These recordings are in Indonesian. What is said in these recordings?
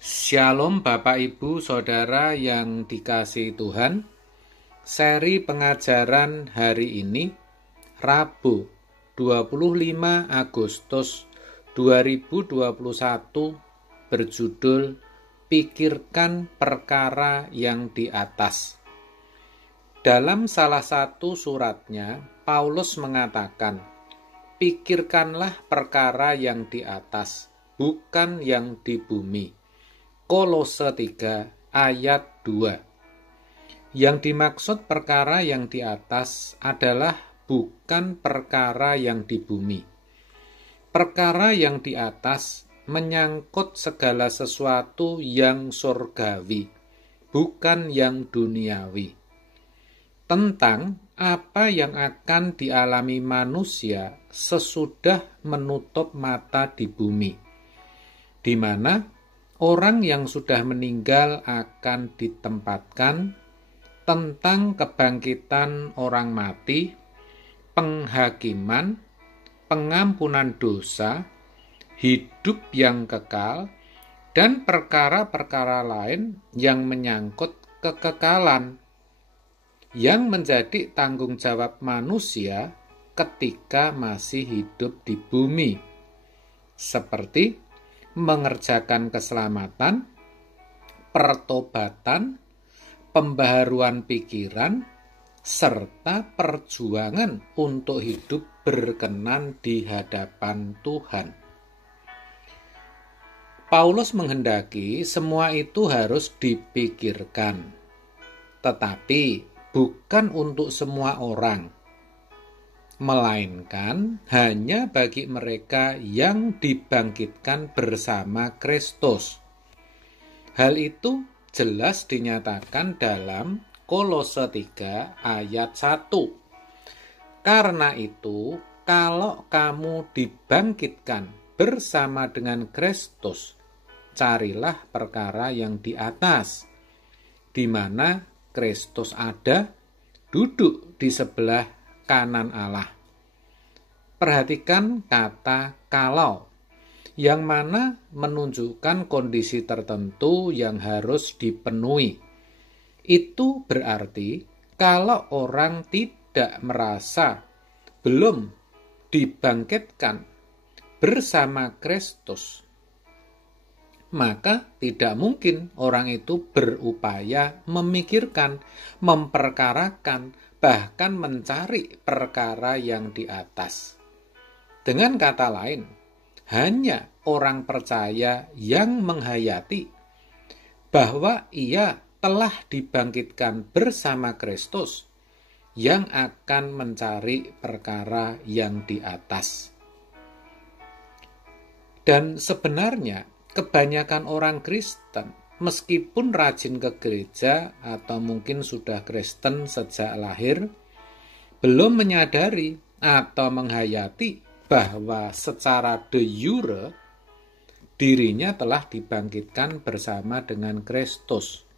Shalom Bapak Ibu Saudara yang dikasihi Tuhan. Seri pengajaran hari ini Rabu 25 Agustus 2021 berjudul Pikirkan Perkara yang di Atas. Dalam salah satu suratnya, Paulus mengatakan, "Pikirkanlah perkara yang di atas, bukan yang di bumi." Kolose 3 ayat 2. Yang dimaksud perkara yang di atas adalah bukan perkara yang di bumi. Perkara yang di atas menyangkut segala sesuatu yang surgawi, bukan yang duniawi. Tentang apa yang akan dialami manusia sesudah menutup mata di bumi, di mana orang yang sudah meninggal akan ditempatkan, tentang kebangkitan orang mati, penghakiman, pengampunan dosa, hidup yang kekal, dan perkara-perkara lain yang menyangkut kekekalan, yang menjadi tanggung jawab manusia ketika masih hidup di bumi, seperti mengerjakan keselamatan, pertobatan, pembaharuan pikiran, serta perjuangan untuk hidup berkenan di hadapan Tuhan. Paulus menghendaki semua itu harus dipikirkan, tetapi bukan untuk semua orang, melainkan hanya bagi mereka yang dibangkitkan bersama Kristus. Hal itu jelas dinyatakan dalam Kolose 3 ayat 1. Karena itu, kalau kamu dibangkitkan bersama dengan Kristus, carilah perkara yang di atas, di mana Kristus ada, duduk di sebelah kanan Allah. Perhatikan kata kalau, yang mana menunjukkan kondisi tertentu yang harus dipenuhi. Itu berarti kalau orang tidak merasa belum dibangkitkan bersama Kristus, maka tidak mungkin orang itu berupaya memikirkan, memperkarakan, bahkan mencari perkara yang di atas. Dengan kata lain, hanya orang percaya yang menghayati bahwa ia telah dibangkitkan bersama Kristus yang akan mencari perkara yang di atas. Dan sebenarnya kebanyakan orang Kristen, meskipun rajin ke gereja atau mungkin sudah Kristen sejak lahir, belum menyadari atau menghayati bahwa secara de jure dirinya telah dibangkitkan bersama dengan Kristus.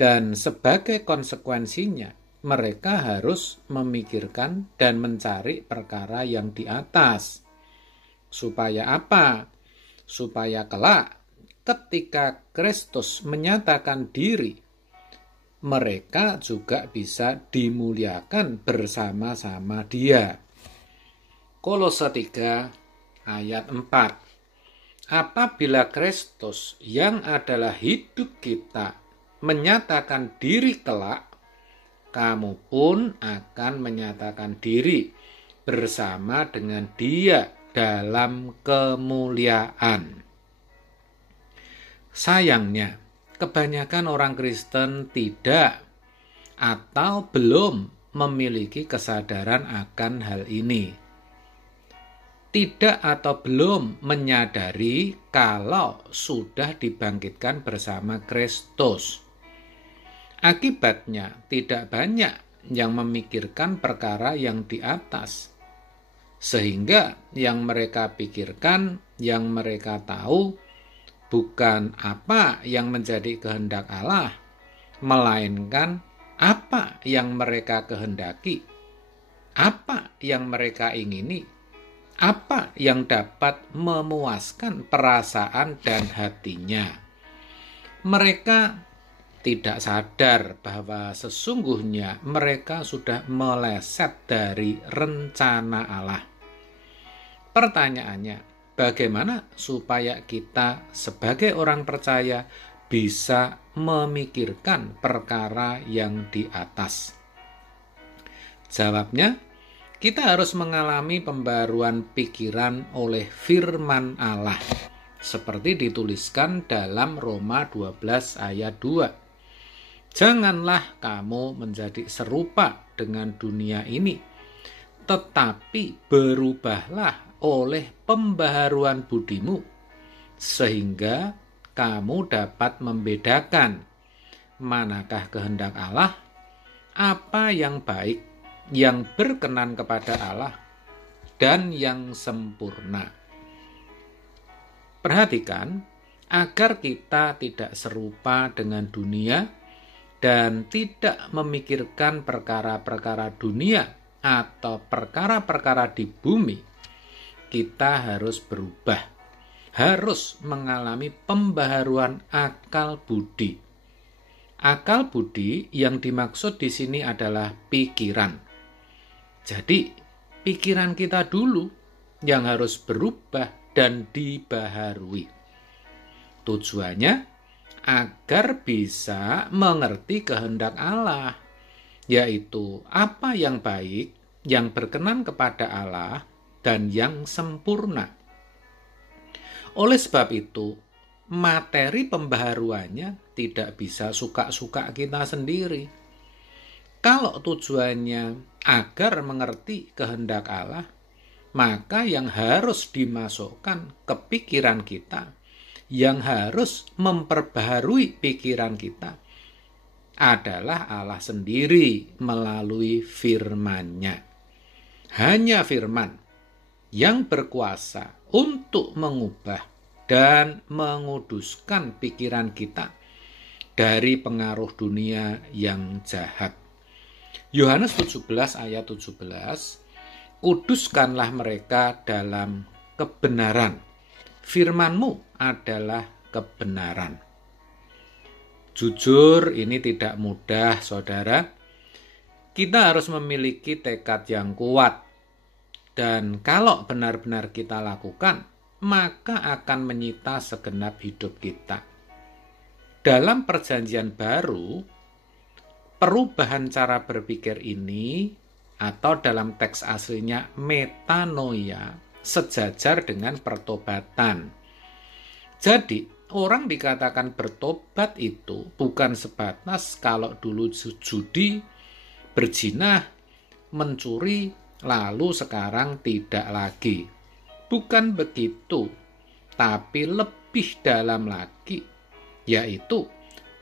Dan sebagai konsekuensinya, mereka harus memikirkan dan mencari perkara yang di atas. Supaya apa? Supaya kelak ketika Kristus menyatakan diri, mereka juga bisa dimuliakan bersama-sama Dia. Kolose 3 ayat 4. Apabila Kristus yang adalah hidup kita menyatakan diri kelak, kamu pun akan menyatakan diri bersama dengan Dia dalam kemuliaan. Sayangnya, kebanyakan orang Kristen tidak atau belum memiliki kesadaran akan hal ini. Tidak atau belum menyadari kalau sudah dibangkitkan bersama Kristus. Akibatnya, tidak banyak yang memikirkan perkara yang di atas. Sehingga yang mereka pikirkan, yang mereka tahu, bukan apa yang menjadi kehendak Allah, melainkan apa yang mereka kehendaki, apa yang mereka ingini, apa yang dapat memuaskan perasaan dan hatinya. Mereka tidak sadar bahwa sesungguhnya mereka sudah meleset dari rencana Allah. Pertanyaannya, bagaimana supaya kita sebagai orang percaya bisa memikirkan perkara yang di atas? Jawabnya, kita harus mengalami pembaruan pikiran oleh firman Allah, seperti dituliskan dalam Roma 12 ayat 2. Janganlah kamu menjadi serupa dengan dunia ini, tetapi berubahlah oleh pembaharuan budimu, sehingga kamu dapat membedakan manakah kehendak Allah, apa yang baik, yang berkenan kepada Allah, dan yang sempurna. Perhatikan, agar kita tidak serupa dengan dunia dan tidak memikirkan perkara-perkara dunia atau perkara-perkara di bumi, kita harus berubah, harus mengalami pembaharuan akal budi. Akal budi yang dimaksud di sini adalah pikiran. Jadi, pikiran kita dulu yang harus berubah dan dibaharui. Tujuannya agar bisa mengerti kehendak Allah, yaitu apa yang baik, yang berkenan kepada Allah, dan yang sempurna. Oleh sebab itu, materi pembaharuannya tidak bisa suka-suka kita sendiri. Kalau tujuannya agar mengerti kehendak Allah, maka yang harus dimasukkan ke pikiran kita, yang harus memperbaharui pikiran kita adalah Allah sendiri melalui firman-Nya. Hanya firman yang berkuasa untuk mengubah dan menguduskan pikiran kita dari pengaruh dunia yang jahat. Yohanes 17 ayat 17, kuduskanlah mereka dalam kebenaran. Firman-Mu adalah kebenaran. Jujur, ini tidak mudah, saudara. Kita harus memiliki tekad yang kuat. Dan kalau benar-benar kita lakukan, maka akan menyita segenap hidup kita. Dalam perjanjian baru, perubahan cara berpikir ini, atau dalam teks aslinya metanoia, sejajar dengan pertobatan. Jadi, orang dikatakan bertobat itu bukan sebatas kalau dulu judi, berzinah, mencuri, lalu sekarang tidak lagi. Bukan begitu, tapi lebih dalam lagi, yaitu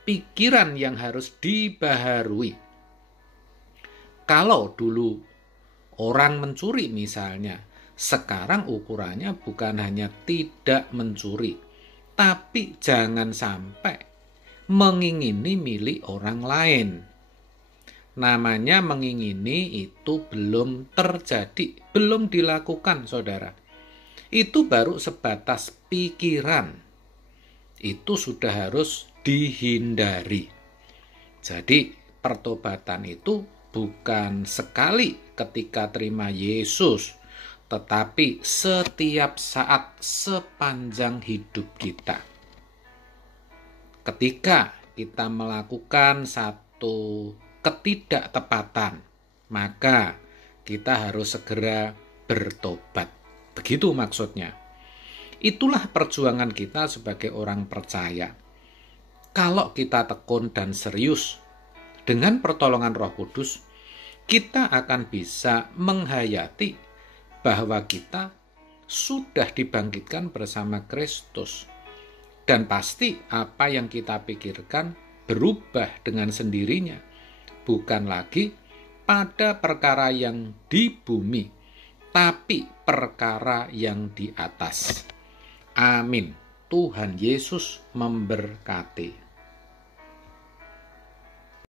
pikiran yang harus dibaharui. Kalau dulu orang mencuri misalnya, sekarang ukurannya bukan hanya tidak mencuri, tapi jangan sampai mengingini milik orang lain. Namanya mengingini itu belum terjadi, belum dilakukan, saudara. Itu baru sebatas pikiran. Itu sudah harus dihindari. Jadi, pertobatan itu bukan sekali ketika terima Yesus, tetapi setiap saat sepanjang hidup kita. Ketika kita melakukan satu ketidaktepatan, maka kita harus segera bertobat. Begitu maksudnya. Itulah perjuangan kita sebagai orang percaya. Kalau kita tekun dan serius, dengan pertolongan Roh Kudus, kita akan bisa menghayati bahwa kita sudah dibangkitkan bersama Kristus. Dan pasti apa yang kita pikirkan berubah dengan sendirinya. Bukan lagi pada perkara yang di bumi, tapi perkara yang di atas. Amin. Tuhan Yesus memberkati.